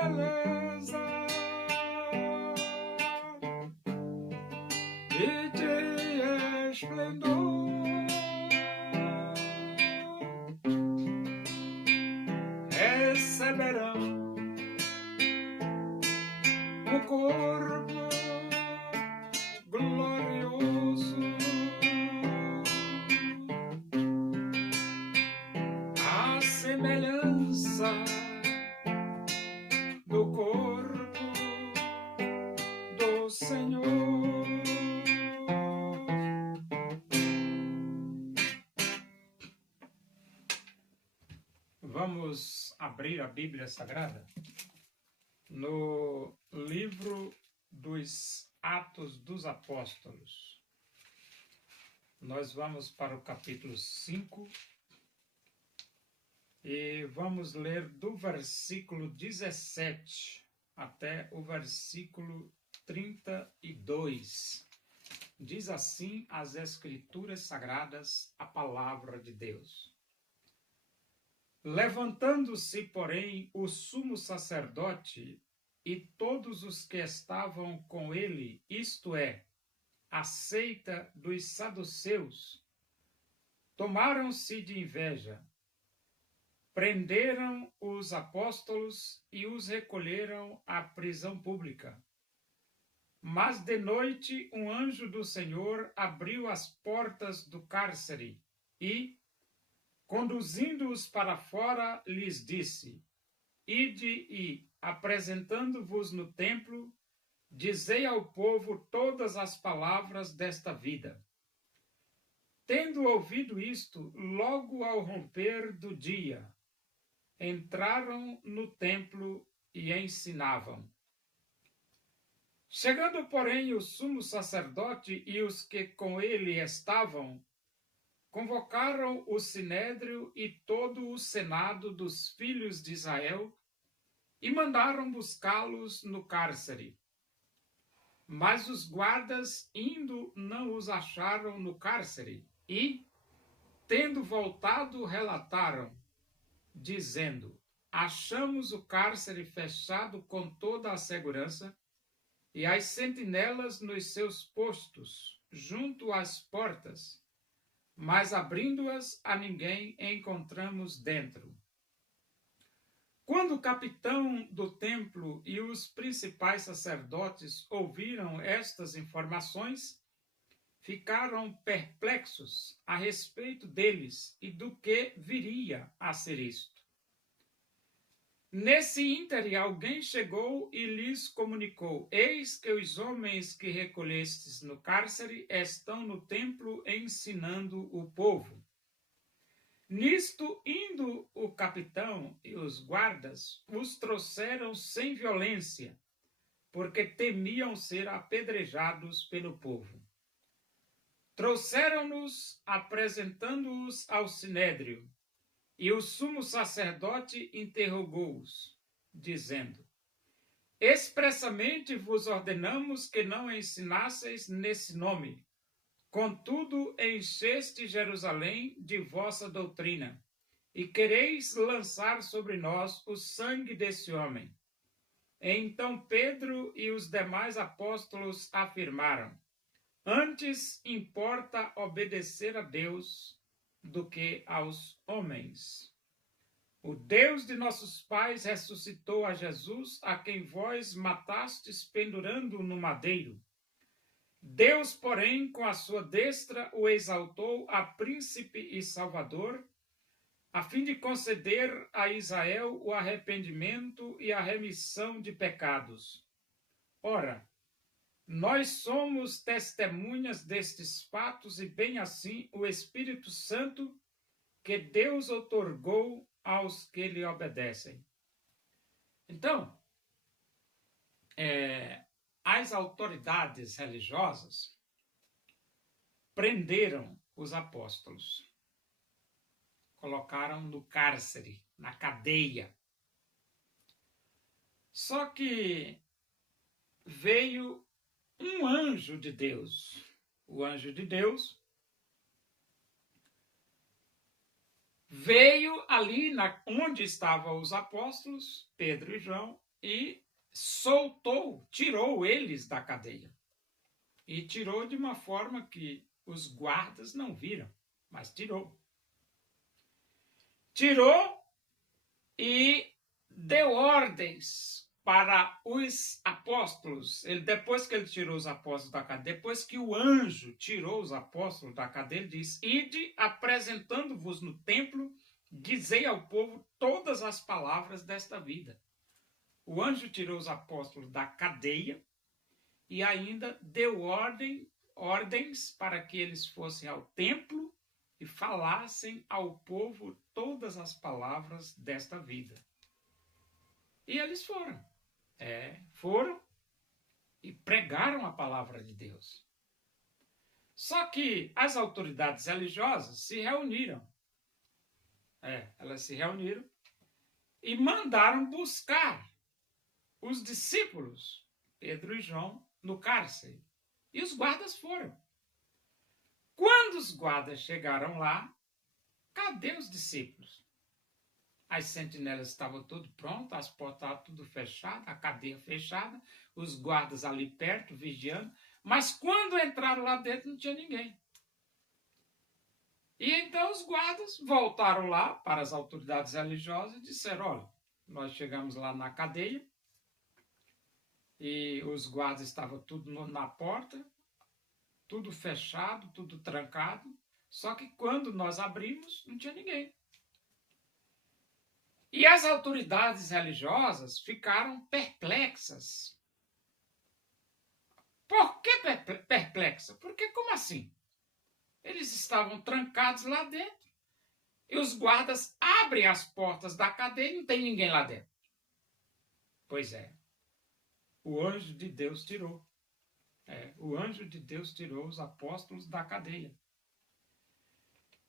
beleza e de esplendor. Receberão o corpo glorioso, a semelhança do corpo do Senhor. Vamos abrir a Bíblia Sagrada no livro dos Atos dos Apóstolos. Nós vamos para o capítulo 5 e vamos ler do versículo 17 até o versículo 32. Diz assim as Escrituras Sagradas, a palavra de Deus. Levantando-se, porém, o sumo sacerdote e todos os que estavam com ele, isto é, a seita dos saduceus, tomaram-se de inveja, prenderam os apóstolos e os recolheram à prisão pública. Mas de noite um anjo do Senhor abriu as portas do cárcere e, conduzindo-os para fora, lhes disse: Ide e, apresentando-vos no templo, dizei ao povo todas as palavras desta vida. Tendo ouvido isto, logo ao romper do dia, entraram no templo e ensinavam. Chegando, porém, o sumo sacerdote e os que com ele estavam, convocaram o sinédrio e todo o senado dos filhos de Israel e mandaram buscá-los no cárcere. Mas os guardas, indo, não os acharam no cárcere e, tendo voltado, relataram, dizendo: Achamos o cárcere fechado com toda a segurança e as sentinelas nos seus postos, junto às portas, mas abrindo-as a ninguém encontramos dentro. Quando o capitão do templo e os principais sacerdotes ouviram estas informações, ficaram perplexos a respeito deles e do que viria a ser isto. Nesse íntere, alguém chegou e lhes comunicou: Eis que os homens que recolhestes no cárcere estão no templo ensinando o povo. Nisto, indo o capitão e os guardas, os trouxeram sem violência, porque temiam ser apedrejados pelo povo. Trouxeram-nos, apresentando-os ao sinédrio, e o sumo sacerdote interrogou-os, dizendo: Expressamente vos ordenamos que não ensinasseis nesse nome. Contudo, encheste Jerusalém de vossa doutrina, e quereis lançar sobre nós o sangue desse homem. Então Pedro e os demais apóstolos afirmaram: Antes importa obedecer a Deus do que aos homens. O Deus de nossos pais ressuscitou a Jesus, a quem vós matastes pendurando no madeiro. Deus, porém, com a sua destra o exaltou a príncipe e salvador, a fim de conceder a Israel o arrependimento e a remissão de pecados. Ora, nós somos testemunhas destes fatos e bem assim o Espírito Santo que Deus outorgou aos que lhe obedecem. Então, as autoridades religiosas prenderam os apóstolos, colocaram no cárcere, na cadeia. Só que veio um anjo de Deus. O anjo de Deus veio ali onde estavam os apóstolos, Pedro e João, e soltou, tirou eles da cadeia. E tirou de uma forma que os guardas não viram, mas tirou. Tirou e deu ordens para os apóstolos. Depois que ele tirou os apóstolos da cadeia, depois que o anjo tirou os apóstolos da cadeia, ele diz: ide apresentando-vos no templo, dizei ao povo todas as palavras desta vida. O anjo tirou os apóstolos da cadeia e ainda deu ordens para que eles fossem ao templo e falassem ao povo todas as palavras desta vida. E eles foram. Foram e pregaram a palavra de Deus. Só que as autoridades religiosas se reuniram. Elas se reuniram e mandaram buscar os discípulos, Pedro e João, no cárcere. E os guardas foram. Quando os guardas chegaram lá, cadê os discípulos? As sentinelas estavam tudo prontas, as portas estavam tudo fechadas, a cadeia fechada, os guardas ali perto, vigiando. Mas quando entraram lá dentro, não tinha ninguém. E então os guardas voltaram lá para as autoridades religiosas e disseram: olha, nós chegamos lá na cadeia e os guardas estavam tudo na porta, tudo fechado, tudo trancado, só que quando nós abrimos, não tinha ninguém. E as autoridades religiosas ficaram perplexas. Por que perplexa? Porque como assim? Eles estavam trancados lá dentro e os guardas abrem as portas da cadeia e não tem ninguém lá dentro. Pois é, o anjo de Deus tirou. O anjo de Deus tirou os apóstolos da cadeia.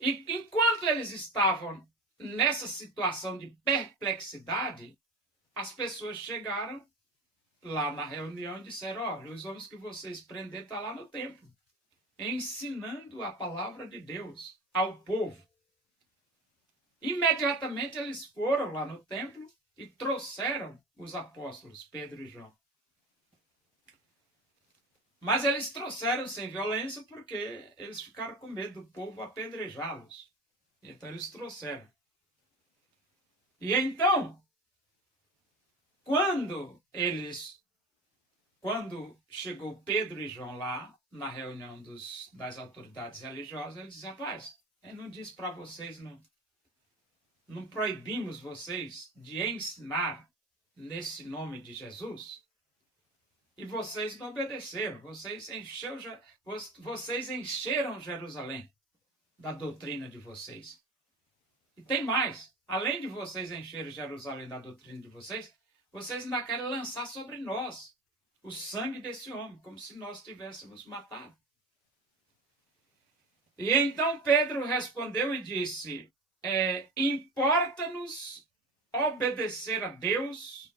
E enquanto eles estavam nessa situação de perplexidade, as pessoas chegaram lá na reunião e disseram: olha, os homens que vocês prenderam estão lá no templo, ensinando a palavra de Deus ao povo. Imediatamente eles foram lá no templo e trouxeram os apóstolos, Pedro e João. Mas eles trouxeram sem violência porque eles ficaram com medo do povo apedrejá-los. Então eles trouxeram. E então, quando chegou Pedro e João lá, na reunião das autoridades religiosas, eles disseram: rapaz, eu não disse para vocês, não proibimos vocês de ensinar nesse nome de Jesus? E vocês não obedeceram, vocês encheram Jerusalém da doutrina de vocês. E tem mais, além de vocês encherem Jerusalém da doutrina de vocês ainda querem lançar sobre nós o sangue desse homem, como se nós tivéssemos matado. E então Pedro respondeu e disse: importa-nos obedecer a Deus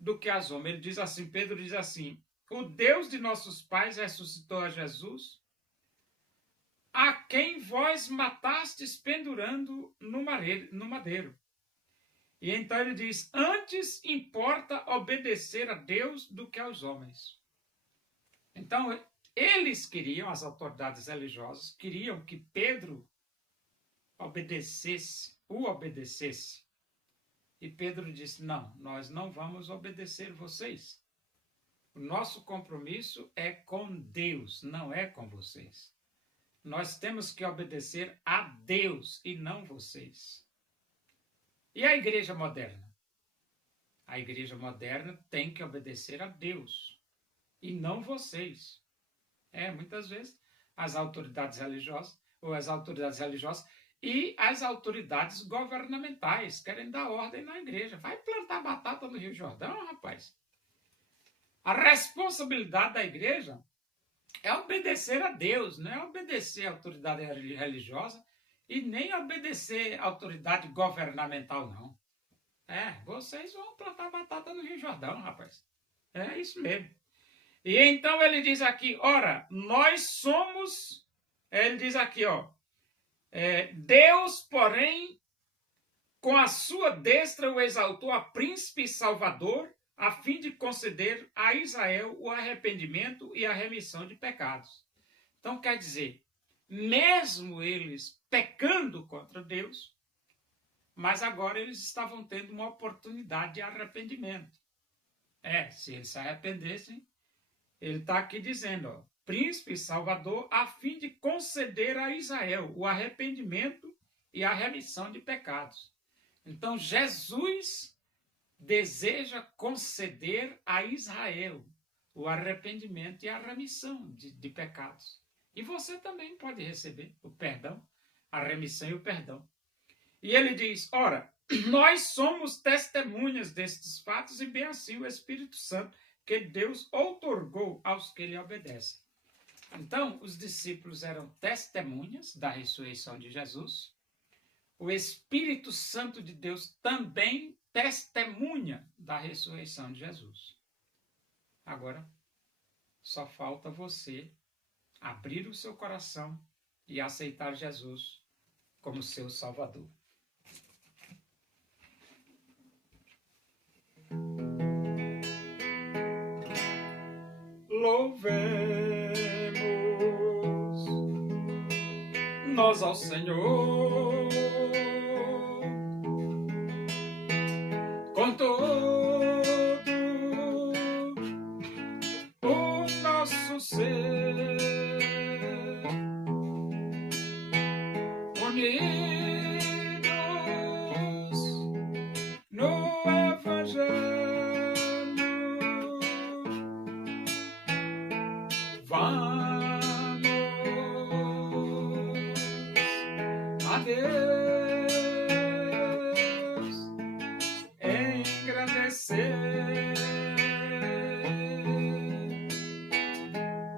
do que aos homens. Ele diz assim, Pedro diz assim: o Deus de nossos pais ressuscitou a Jesus, a quem vós matastes pendurando no madeiro. E então ele diz: antes importa obedecer a Deus do que aos homens. Então, eles queriam, as autoridades religiosas, queriam que Pedro o obedecesse. E Pedro disse: não, nós não vamos obedecer vocês. O nosso compromisso é com Deus, não é com vocês. Nós temos que obedecer a Deus e não vocês. E a igreja moderna? A igreja moderna tem que obedecer a Deus e não vocês. Muitas vezes as autoridades religiosas e as autoridades governamentais querem dar ordem na igreja. Vai plantar batata no Rio Jordão, rapaz. A responsabilidade da igreja é obedecer a Deus, não é obedecer a autoridade religiosa e nem obedecer a autoridade governamental, não. Vocês vão plantar batata no Rio Jordão, rapaz. É isso mesmo. E então ele diz aqui: ora, nós somos, ele diz aqui, Deus, porém, com a sua destra o exaltou a príncipe e salvador, a fim de conceder a Israel o arrependimento e a remissão de pecados. Então quer dizer, mesmo eles pecando contra Deus, mas agora eles estavam tendo uma oportunidade de arrependimento. Se eles se arrependessem, ele está aqui dizendo, ó, príncipe e salvador, a fim de conceder a Israel o arrependimento e a remissão de pecados. Então, Jesus deseja conceder a Israel o arrependimento e a remissão de pecados. E você também pode receber o perdão, a remissão e o perdão. E ele diz, ora, nós somos testemunhas destes fatos e bem assim o Espírito Santo que Deus outorgou aos que lhe obedecem. Então, os discípulos eram testemunhas da ressurreição de Jesus. O Espírito Santo de Deus também testemunha da ressurreição de Jesus. Agora, só falta você abrir o seu coração e aceitar Jesus como seu Salvador. Louvemos nós ao Senhor com todo o nosso ser, unidos no Evangelho. Vamos a Deus engrandecer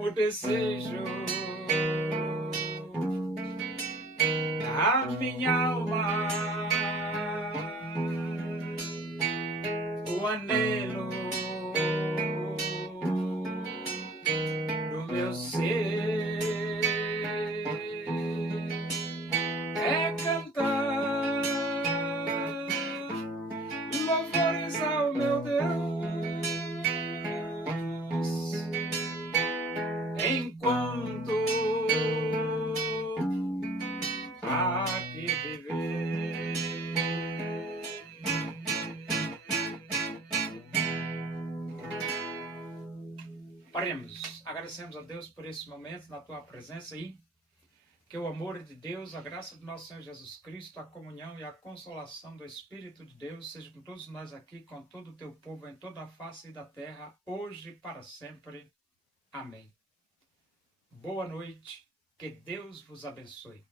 o desejo da minha alma, o anelo do meu ser é cantar louvores ao meu Deus enquanto há que viver. Paremos, agradecemos a Deus por esse momento na tua presença aí, que o amor de Deus, a graça do nosso Senhor Jesus Cristo, a comunhão e a consolação do Espírito de Deus seja com todos nós aqui, com todo o teu povo em toda a face da terra, hoje e para sempre. Amém. Boa noite, que Deus vos abençoe.